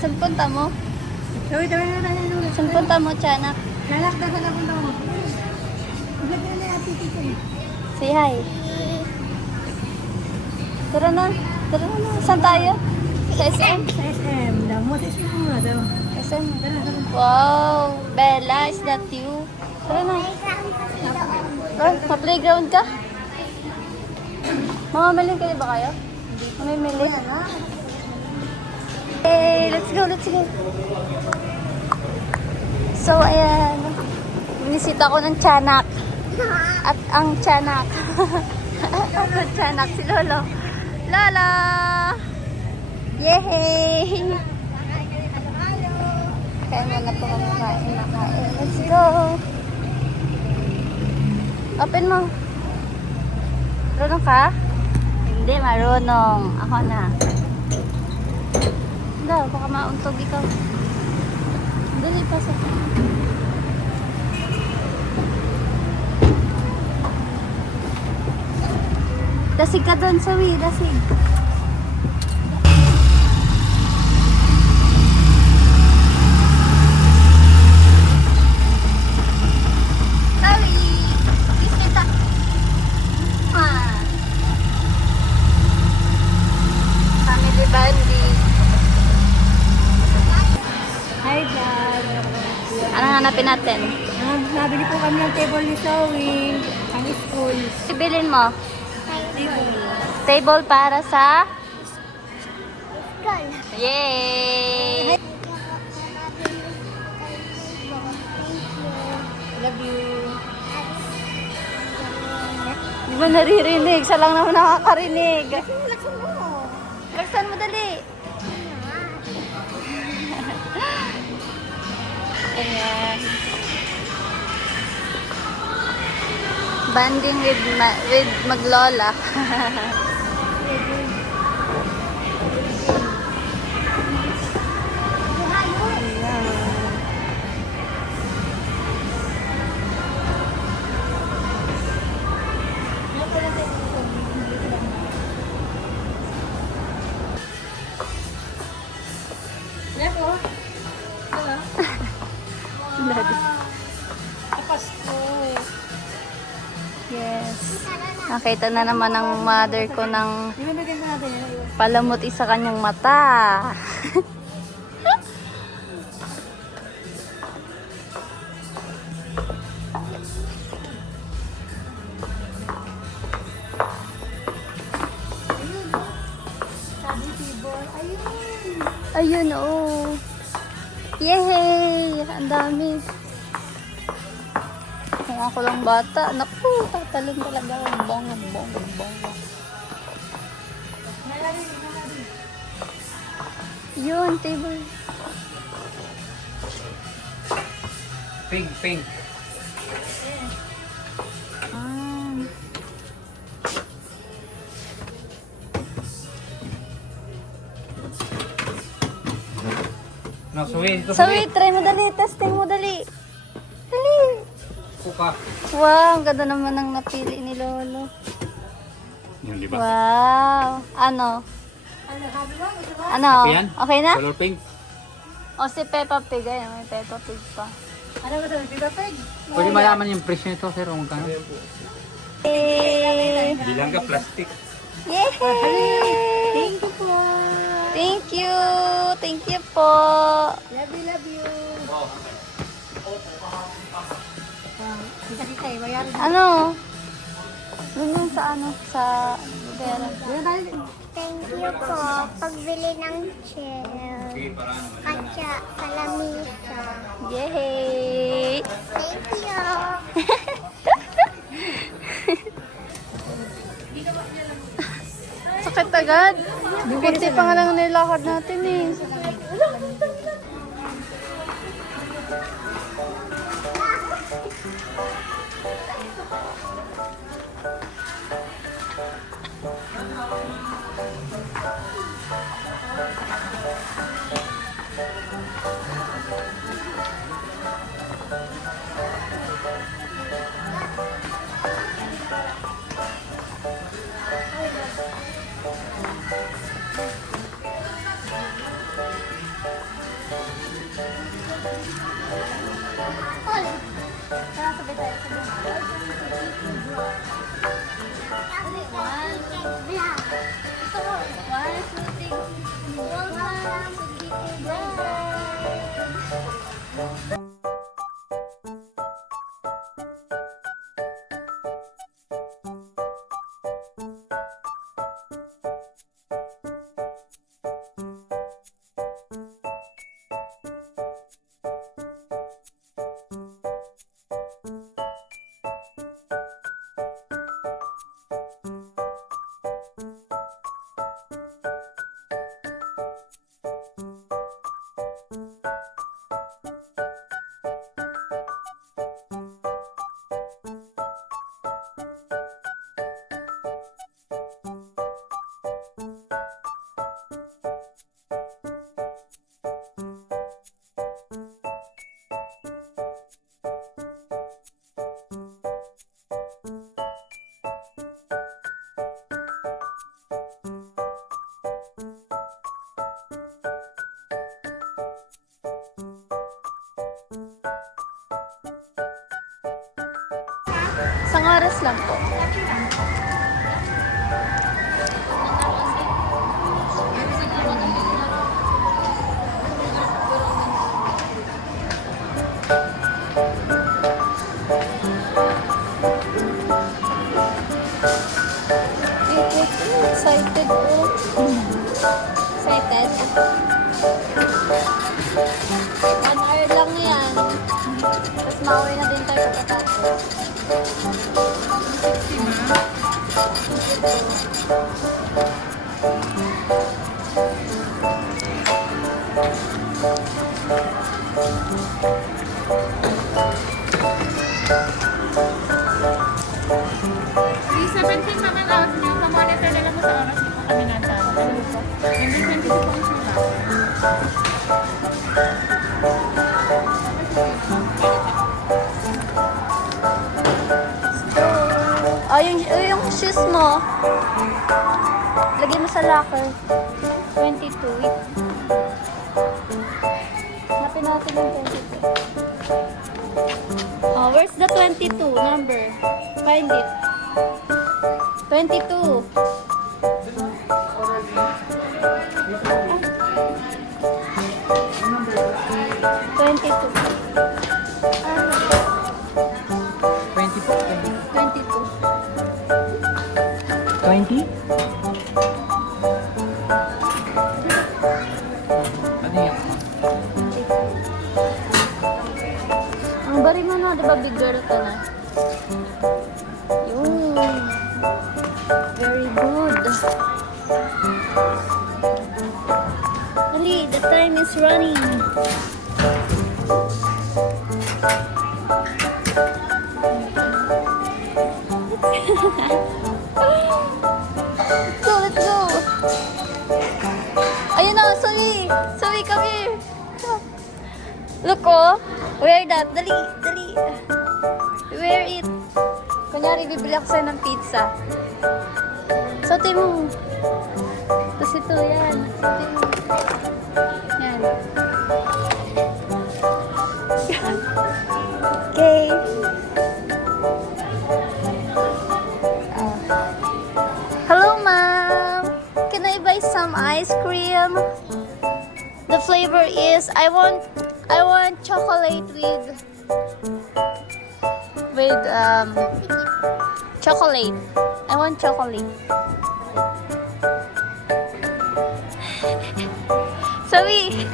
Saan punta mo? Sabi, tayo na tayo. Saan punta mo, Tiyanak? Lalakda ka na punta mo. Vlog na yung ate ko eh. Say hi. Tara na. Tara na. Saan tayo? Sa SM? Sa SM. Damot SM mo nga daw. SM. Wow. Bella, is that you? Tara na. Oh, ma-playground ka? Mamamili kayo ba kayo? Mamimili. Hey, let's go, let's go. So, ayan. Binisita ko ng tiyanak. At ang tiyanak. Ang tiyanak, si Lolo. Lolo! Yehey! Kaya mo na po kumakain. Let's go! Open mo. Marunong ka? Hindi, marunong. Ako na. Hindi, baka mauntog ikaw. Dali, pasok. Dasig ka doon, Sawi. Dasig. Sawi! Bisita. Family bonding. Hi vlog. Anong hanapin natin? Nabili po kami ng table ni Zoe. Ang school. Ibilin mo. Table para sa... School. Yay! Love you. Di ba naririnig? Siya lang naman nakakarinig. Laksan mo. Laksan mo dali. Ayan. Banding with Maglola. Yes. Nakita na naman ng mother ko ng Ibibigyan na natin yan. palamut sa kanyang mata. Sabi table. Ayun. Ayun, oh. Yehey! Ang dami. Kung ako lang bata, naku, tatalon talaga. Bong. Yun, table. Pink. Ah. No, suwi dito. So wait, try mo dali. Testing mo dali. Dali. Kuka. Wow, ang ganda naman ng napili ni Lolo. Yun, di ba? Wow. Ano? Ano? Yan? Okay na? Color pink. O si Peppa Pig. Ayun, may Peppa Pig pa. Ano ba ito? Pippa Pig? Pwede malaman yung presyo nito, sir, kung magkano. Yay! Hindi lang ka plastic. Yay! Thank you po. Thank you! Thank you po! Love you. Kita eh. Bayaran. Ano? Doon sa ano? Sa Rivera. Thank you po. Pagbili ng chair. Katsa, salamisa. Yay! Thank you. Sakit agad. Kunti pa nga lang nilakad natin eh. Isang oras lang po. Excited po. Excited. 1 hour lang yan. Tapos mauwi na din tayo pagkatapos. Di 17 naman hours niyo, pamonitor na lang mo sa oras niyo kung kami nasa. Ano po? Number 22 po ang sila. Oh, yung shoes mo. Lagay mo sa locker. 22. Wait. Hanapin natin yung 22. Oh, where's the 22 number? Find it. 22. Ano yan? Ang bari mo na, diba big girl ka na? Yun. Very good. Ali, the time is running. Let's go. Ayun na, Zoe. Zoe, come here. Look, oh. Wear that. Dali, dali. Wear it. Kunyari, bibili ako sa'yo ng pizza. Sote mo. Tapos ito, yan. Sote mo. Yan. Okay. Hello, ma'am. Can I buy some ice cream? The flavor is I want chocolate with chocolate. I want chocolate. Sorry.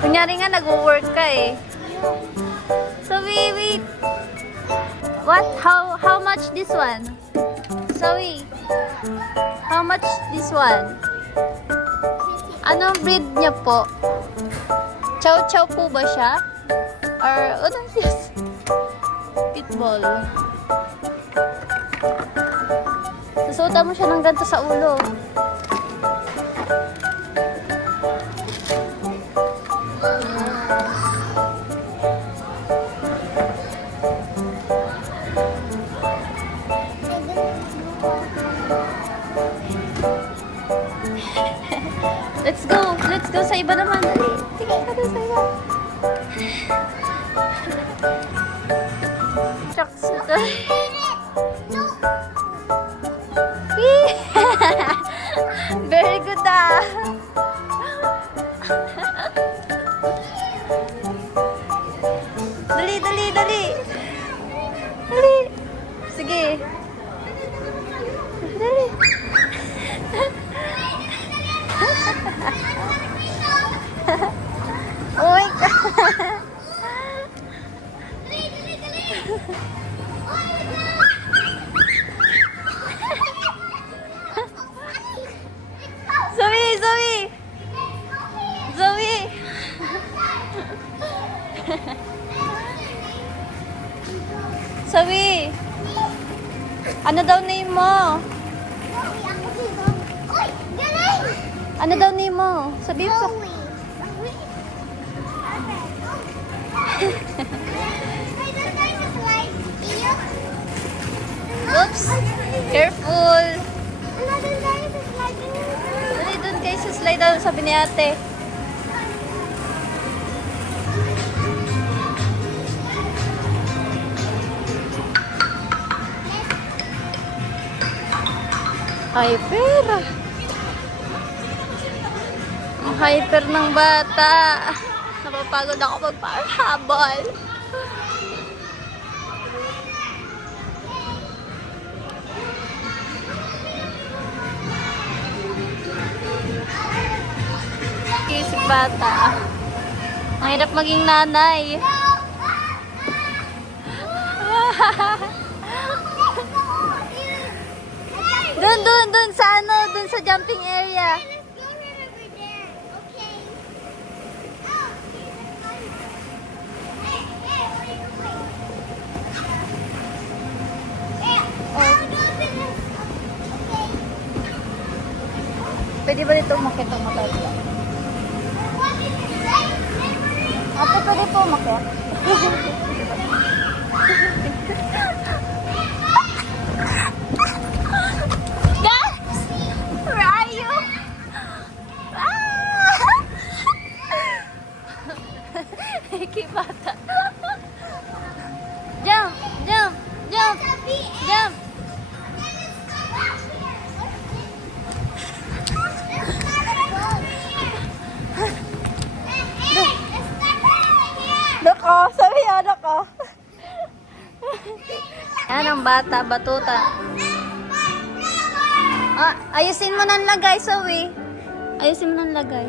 Kunyari nga nag-work ka eh. So wait. What? How much this one? Zoe, how much this one? Anong breed niya po? Chow Chow po ba siya? Or anong this? Pitbull. Susuotan mo siya ng ganito sa ulo. Let's go sa iba naman. Dali. Sige, ka doon sa iba. Shucks. Very good ah. Dali, dali, dali. Dali. Sige. Dali. Oh my God. Zoe. Zoe. Ano daw name mo? Ano daw name mo? Sabihin mo sa... Oops! Careful! Another Dali, dun kayo sa slide down, sabi ni ate. Hyper. Ang hyper ng bata. Napapagod ako magpahabol. Isip bata. Ang hirap maging nanay. Dun sa ano, dun sa jumping area. Pwede ba dito umakit ang matawag? Ate, pwede po umakit? Guys! Where are you? Hiki bata. Jump! Jump! Jump! Jump! Dako, sabi niya, dako. Yan ang bata, batuta. Ah, ayusin mo ng lagay, Zoe. Ayusin mo ng lagay.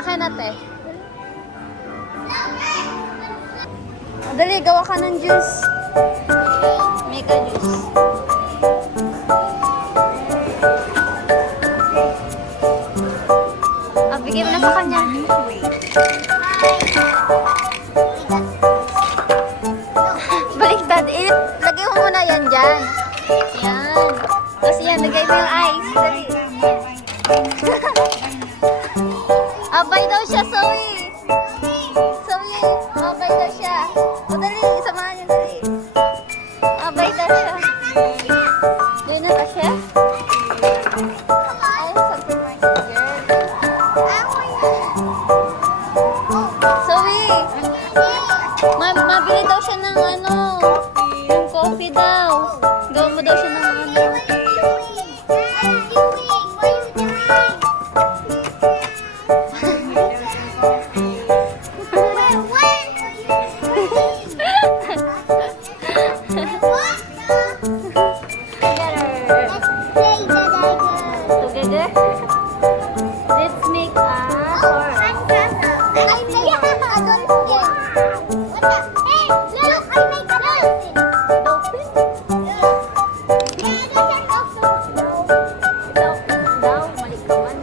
Akin ate. Dali, gawa ka ng juice. Make a juice. Ah, bigay mo na sa kanya. Baliktad. Lagay mo muna yan dyan. Yan. Tapos yan, lagay mo yung ice. Dali. Abay daw siya, Zoe. Zoe, abay daw siya. O dali, samahan niyo, dali. Abay daw siya. Doon na ba siya? Ay, something like a girl. Zoe, mabili daw siya ng ano, ng coffee daw. Gawa mo daw siya ng ano. Together. Let's make a horse. Daw, malikawan.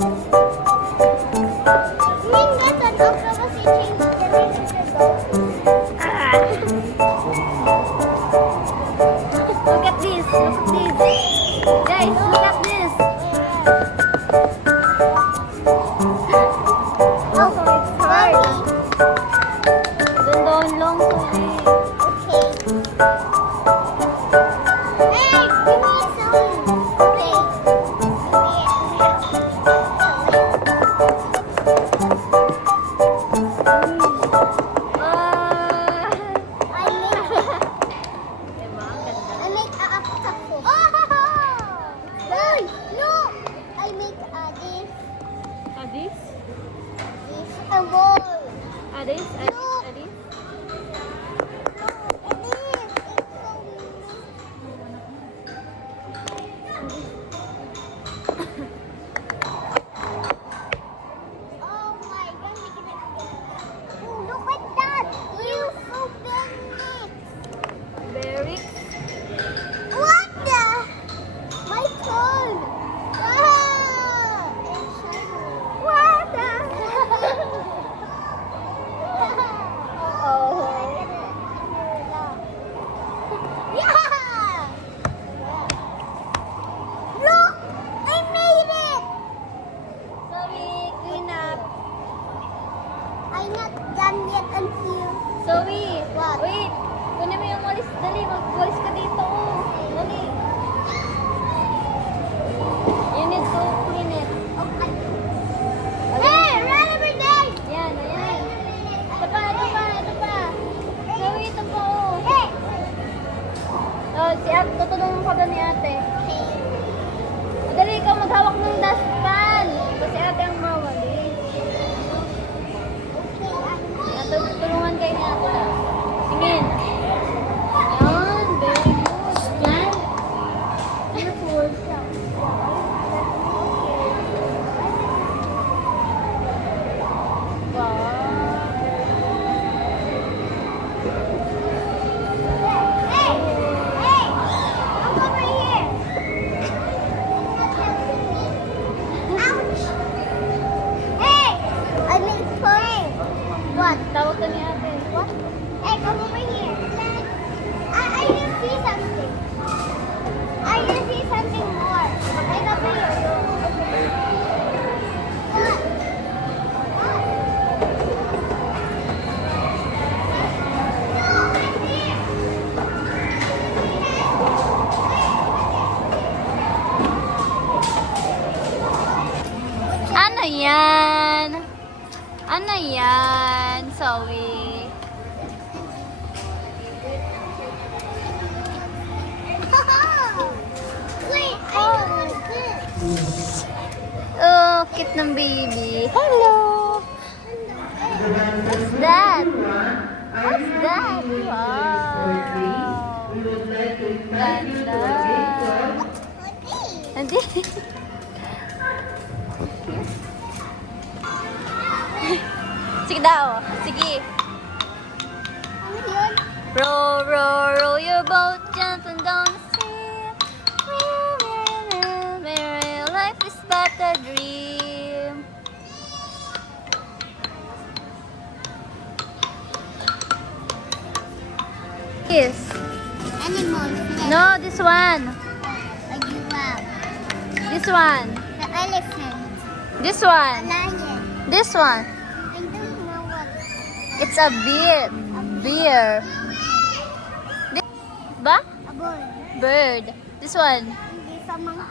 Look at this. Look at this. Guys, look at this. Oh, it's hard. Doon long to it. Very. What the? My turn. Wow. What the? Oh. Yeah. Look, I made it. Zoe, clean up. I'm not done yet until. Zoe, What? wait. Kunin mo yung walis. Dali, magwalis ka dito. Dali. Ano yan, Zoe? Wait, I want this. Oh, cute ng baby. Hello! What's that? What's that? Wow! Ganda! Hindi. Sige daw. Sige. Ano yun? Row, row, row your boat gently down the stream. Where life is but a dream. Yes. Animals. No, this one. A giraffe. This one. The elephant. This A one. lion. This one. I don't know what. It's a bear. Bear. Ba? A bird. Bird. This one. Hindi sa mga.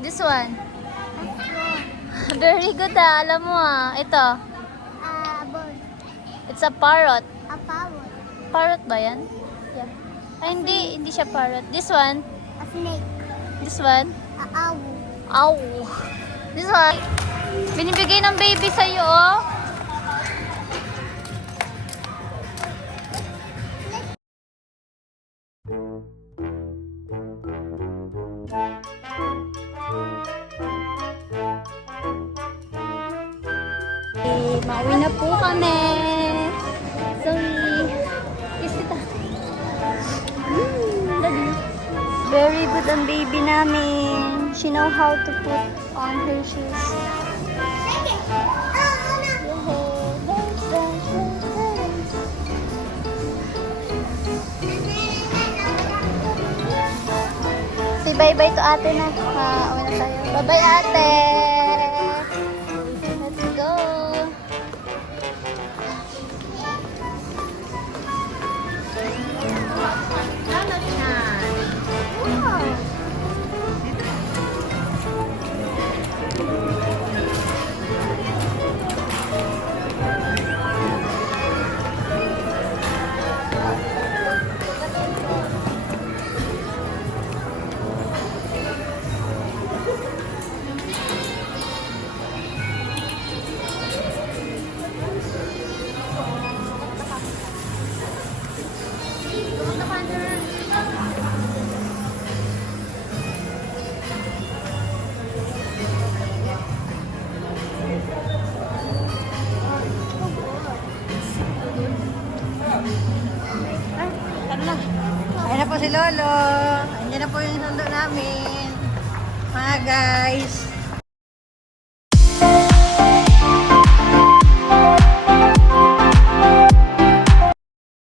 This one. A swan. Very good ah. Alam mo ah. Ito. A bird. It's a parrot. A parrot. Parrot ba yan? Yeah. Ay, hindi. Hindi siya parrot. This one. A snake. This one. A owl. Ow. This one. Binibigay ng baby sa'yo, oh. Mauwi na po kami. Sorry. Kiss kita. Daddy. Very good ang baby namin. She know how to put on her shoes. Say bye-bye to ate na. Uwi na tayo. Bye-bye ate. Let's go. Ayan na po si Lolo. Ayan na po yung sundo namin. Mga guys.